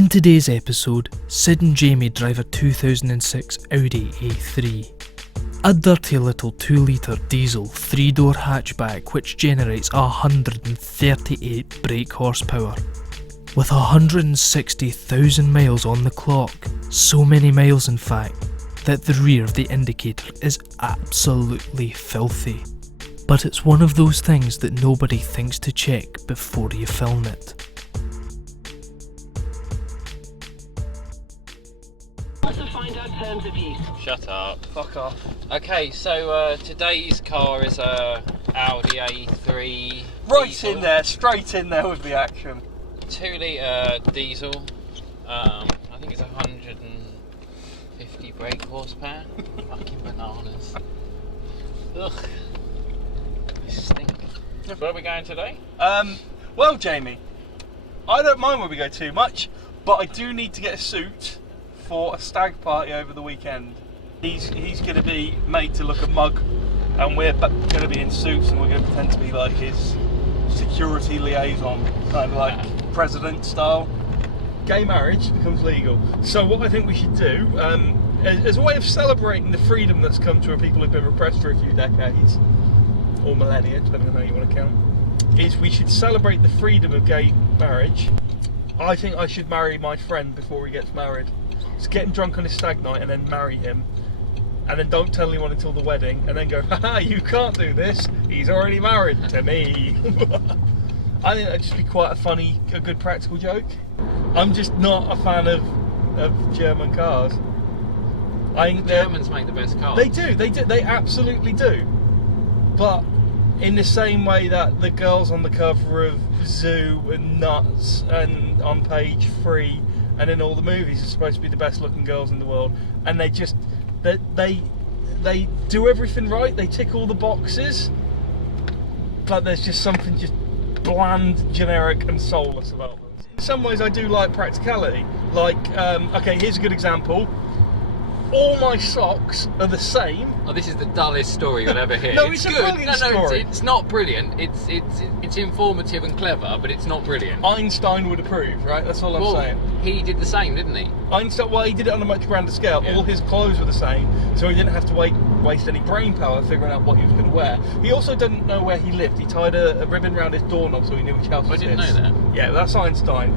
In today's episode, Sid and Jamie drive a 2006 Audi A3. A dirty little 2-litre diesel 3-door hatchback which generates 138 brake horsepower. With 160,000 miles on the clock, so many miles in fact, that the rear of the indicator is absolutely filthy. But it's one of those things that nobody thinks to check before you film it. Find out terms of use. Shut up. Fuck off. Okay, so today's car is a Audi A3 Right diesel, in there, straight in there with the action. 2-litre diesel. I think it's 150 brake horsepower. Fucking bananas. Ugh. They stink. Where are we going today? Well, Jamie, I don't mind where we go too much, but I do need to get a suit for a stag party over the weekend. He's going to be made to look a mug, and we're going to be in suits, and we're going to pretend to be like his security liaison, kind of like president style. Gay marriage becomes legal. So what I think we should do, as a way of celebrating the freedom that's come to people who've been repressed for a few decades, or millennia, depending on how you want to count, is we should celebrate the freedom of gay marriage. I think I should marry my friend before he gets married. Just get him drunk on his stag night and then marry him, and then don't tell anyone until the wedding, and then go, haha, you can't do this, he's already married to me. I think that'd just be quite a good practical joke. I'm just not a fan of German cars. I think Germans make the best cars. They absolutely do. But in the same way that the girls on the cover of Zoo and Nuts and on page 3 and in all the movies are supposed to be the best looking girls in the world, and they do everything right, they tick all the boxes, but there's just something just bland, generic and soulless about them. In some ways I do like practicality, like, okay, here's a good example. All my socks are the same. Oh, this is the dullest story you'll ever hear. No, it's a brilliant story. It's not brilliant. It's informative and clever, but it's not brilliant. Einstein would approve, right? That's all I'm saying. He did the same, didn't he? Einstein, well, he did it on a much grander scale. Yeah. All his clothes were the same, so he didn't have to waste any brain power figuring out what he was going to wear. He also didn't know where he lived. He tied a ribbon around his doorknob so he knew which house was his. I didn't know that. Yeah, that's Einstein.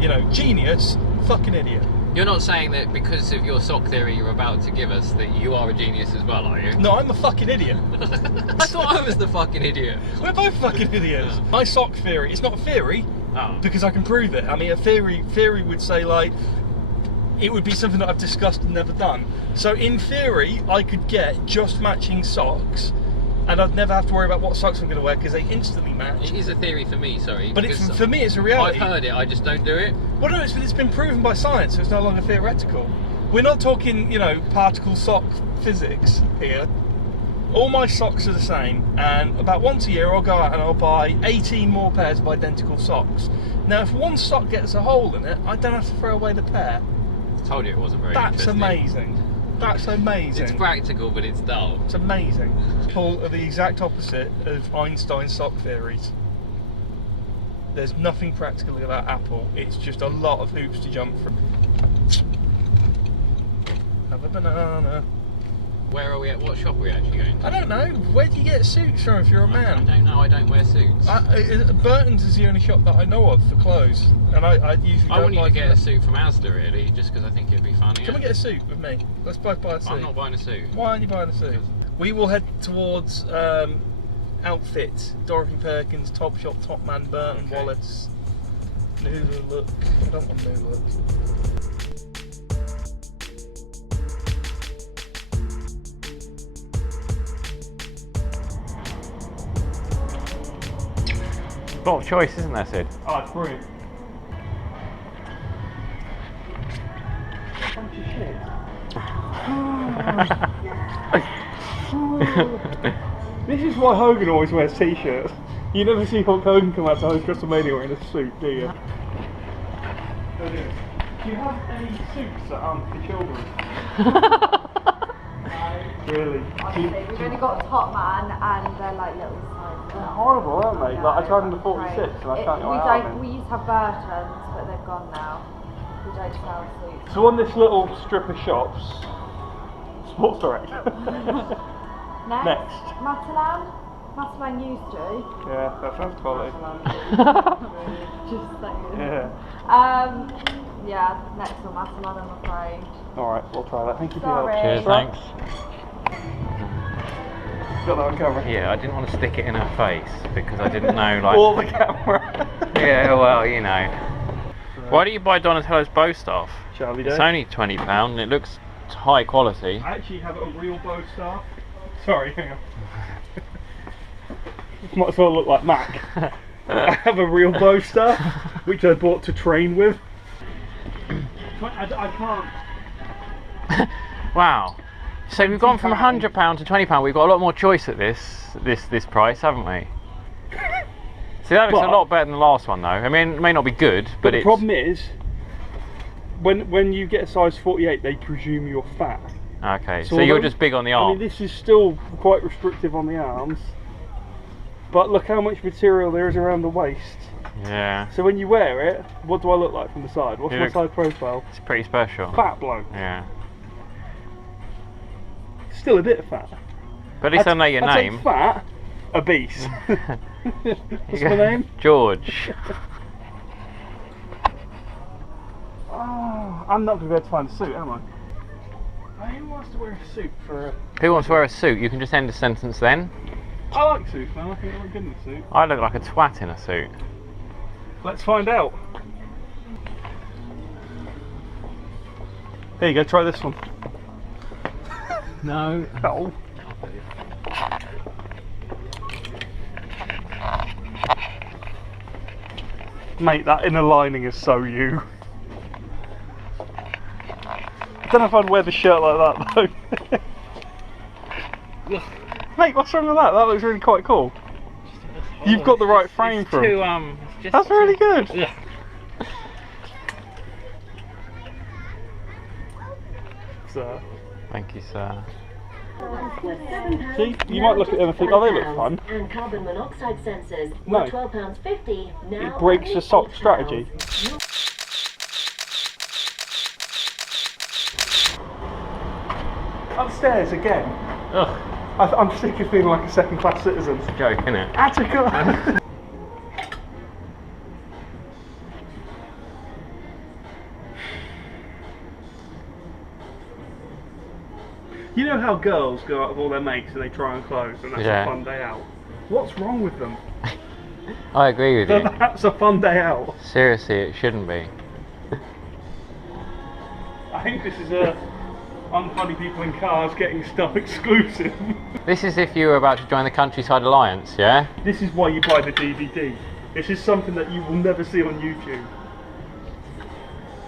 You know, genius, fucking idiot. You're not saying that because of your sock theory you're about to give us that you are a genius as well, are you? No, I'm a fucking idiot. I thought I was the fucking idiot. We're both fucking idiots. My sock theory, it's not a theory, because I can prove it. I mean, a theory would say, like, it would be something that I've discussed and never done. So in theory, I could get just matching socks, and I'd never have to worry about what socks I'm going to wear because they instantly match. It is a theory for me, sorry. But for me, it's a reality. I've heard it, I just don't do it. Well, no, it's been proven by science, so it's no longer theoretical. We're not talking, you know, particle sock physics here. All my socks are the same, and about once a year I'll go out and I'll buy 18 more pairs of identical socks. Now, if one sock gets a hole in it, I don't have to throw away the pair. I told you it wasn't very That's interesting. amazing. That's amazing. It's practical, but it's dull. It's amazing. People are the exact opposite of Einstein's sock theories. There's nothing practical about Apple. It's just a lot of hoops to jump through. Have a banana. Where are we at? What shop are we actually going to? I don't know. Where do you get suits from if you're a man? I don't know. I don't wear suits. Burton's is the only shop that I know of for clothes, and I usually don't want you buy to get a from suit from Asda, really, just because I think it'd be funny. Can we get a suit with me? Let's both buy a suit. I'm not buying a suit. Why aren't you buying a suit? We will head towards Outfit, Dorothy Perkins, Topshop, Topman, Burton, Okay. Wallace. New Look. I don't want New Look. A lot of choice, isn't there, Sid? Oh, it's brilliant. Bunch of shit. This is why Hogan always wears t-shirts. You never see Hulk Hogan come out to host WrestleMania wearing a suit, do you? Do you have any suits that aren't for children? Really? We've only got a top man and they're like little size. They're horrible, aren't they? Like, I tried them the 46 and I can't get my arm in. We used to have Burton's, but they've gone now. We don't sell suits. So on this little strip of shops, Sports Direct. Next. Matalan used to. Yeah, that sounds quality. Just saying. Yeah. Yeah, next one, Matalan, I'm afraid. Alright, we'll try that. Thank you for Sorry. your help. Cheers, thanks. Got that on camera? Yeah, I didn't want to stick it in her face because I didn't know, like. Or the camera. Yeah, well, you know. Why do you buy Donatello's bow staff? Shall we do? It's only £20 and it looks high quality. I actually have a real bow staff. Sorry, hang on. Might as well look like Mac. I have a real bow staff, which I bought to train with. I can't. Wow. So we've gone from £100 to £20. We've got a lot more choice at this price, haven't we? See, that looks a lot better than the last one, though. I mean, it may not be good, but the problem is, when you get a size 48, they presume you're fat. Okay, so you're just big on the arm. I mean, this is still quite restrictive on the arms, but look how much material there is around the waist. Yeah. So when you wear it, what do I look like from the side? What's my side profile? It's pretty special. Fat bloke. Yeah. Still a bit of fat. But at least I know your name. I'd say fat, obese. What's my name? George. Oh, I'm not going to be able to find a suit, am I? Who wants to wear a suit for a... Who wants to wear a suit? You can just end the sentence then. I like suits, man. I think I look good in a suit. I look like a twat in a suit. Let's find out. Here you go, try this one. No. Oh. Mate, that inner lining is so you. I don't know if I'd wear the shirt like that though. Mate, what's wrong with that? That looks really quite cool. You've got the right frame for it. That's really good. Yeah. So, Thank you, sir. see, you might look at them and think, oh, they look fun. And carbon monoxide sensors No. were £12.50. Now It breaks the sock £8. strategy. Upstairs again. Ugh, I'm sick of feeling like a second-class citizen. it's a joke, isn't it? Attica. You know how girls go out with all their mates and they try on clothes and that's Yeah. a fun day out? What's wrong with them? I agree with you. That's a fun day out. Seriously, it shouldn't be. I think this is a Unfunny People in Cars Getting Stuff exclusive. This is if you were about to join the Countryside Alliance, yeah? This is why you buy the DVD. This is something that you will never see on YouTube.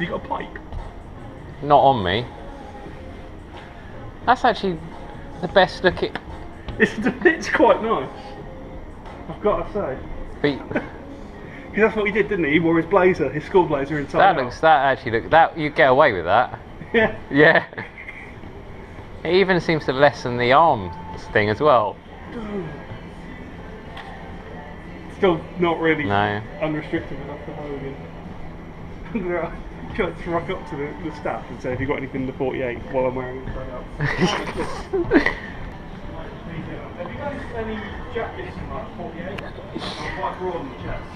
You got a pipe? Not on me. That's actually the best looking. It's quite nice. I've got to say. But Because that's what he did, didn't he? He wore his blazer, his school blazer inside that out. looks. That actually look. That you get away with that. Yeah. Yeah. It even seems to lessen the arms thing as well. Still not really No. unrestricted enough for Hogan. I'm gonna try to rock up to the staff and say, have you got anything in the 48 while I'm wearing it straight up? Have you got any jackets in like 48? I'm quite broad in the chest.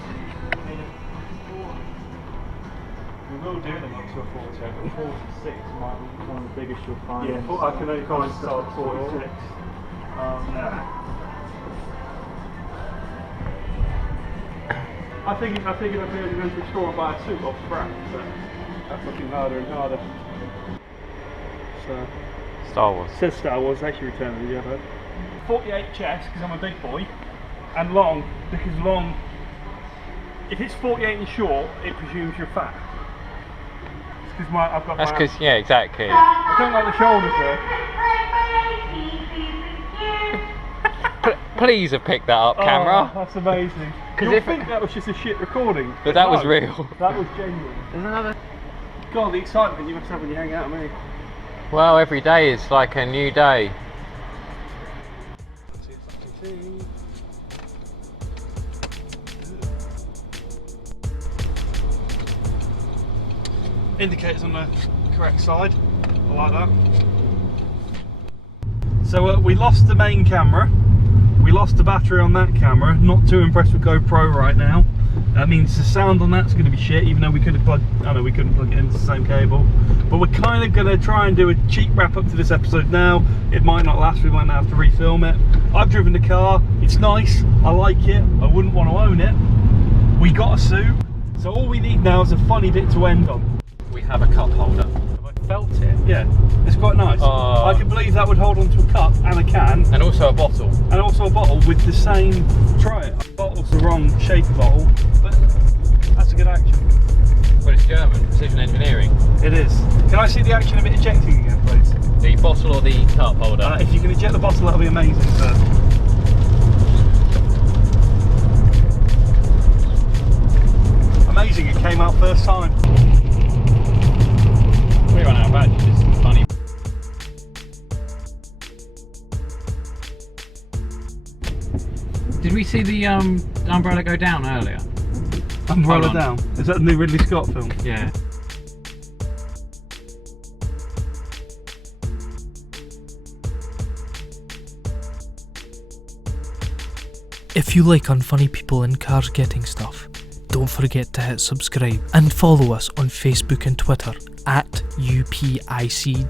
We will do them up to a 48, but 46 might be one of the biggest you'll find. Yeah, I can only find stuff at 46. I figured I'd be able to go to the store and buy a suit off scrap, but that's looking harder and harder. So, Star Wars. it says Star Wars, actually Return of the Jedi. 48 chest, because I'm a big boy, and long, because long, if it's 48 and short, it presumes you're fat. It's because I've got That's my... because, yeah, exactly. I don't like the shoulders there. Please have picked that up, camera. Oh, that's amazing. 'Cause You'll if- think that was just a shit recording. But that was no, real. That was genuine. There's another. God, the excitement you must have when you hang out with me. Well, every day is like a new day. Indicators on the correct side. I like that. So we lost the main camera. We lost the battery on that camera. Not too impressed with GoPro right now. That means the sound on that's going to be shit, even though we could have plugged, I know we couldn't plug it into the same cable. But we're kind of going to try and do a cheap wrap up to this episode now. It might not last, we might have to refilm it. I've driven the car, it's nice, I like it, I wouldn't want to own it. We got a suit, so all we need now is a funny bit to end on. We have a cup holder. Have I felt it? Yeah, it's quite nice. I can believe that would hold onto a cup and a can. And also a bottle. And also a bottle with the same, try it. The bottle's the wrong shape of bottle, but that's a good action. Well, it's German, precision engineering. It is. Can I see the action of it ejecting again, please? The bottle or the cup holder? If you can eject the bottle, that'll be amazing, sir. Amazing, it came out first time. We run out of badges, it's funny. Did we see the umbrella go down earlier? Umbrella down. Is that the new Ridley Scott film? Yeah. If you like unfunny people in cars getting stuff, don't forget to hit subscribe and follow us on Facebook and Twitter at UPICGS.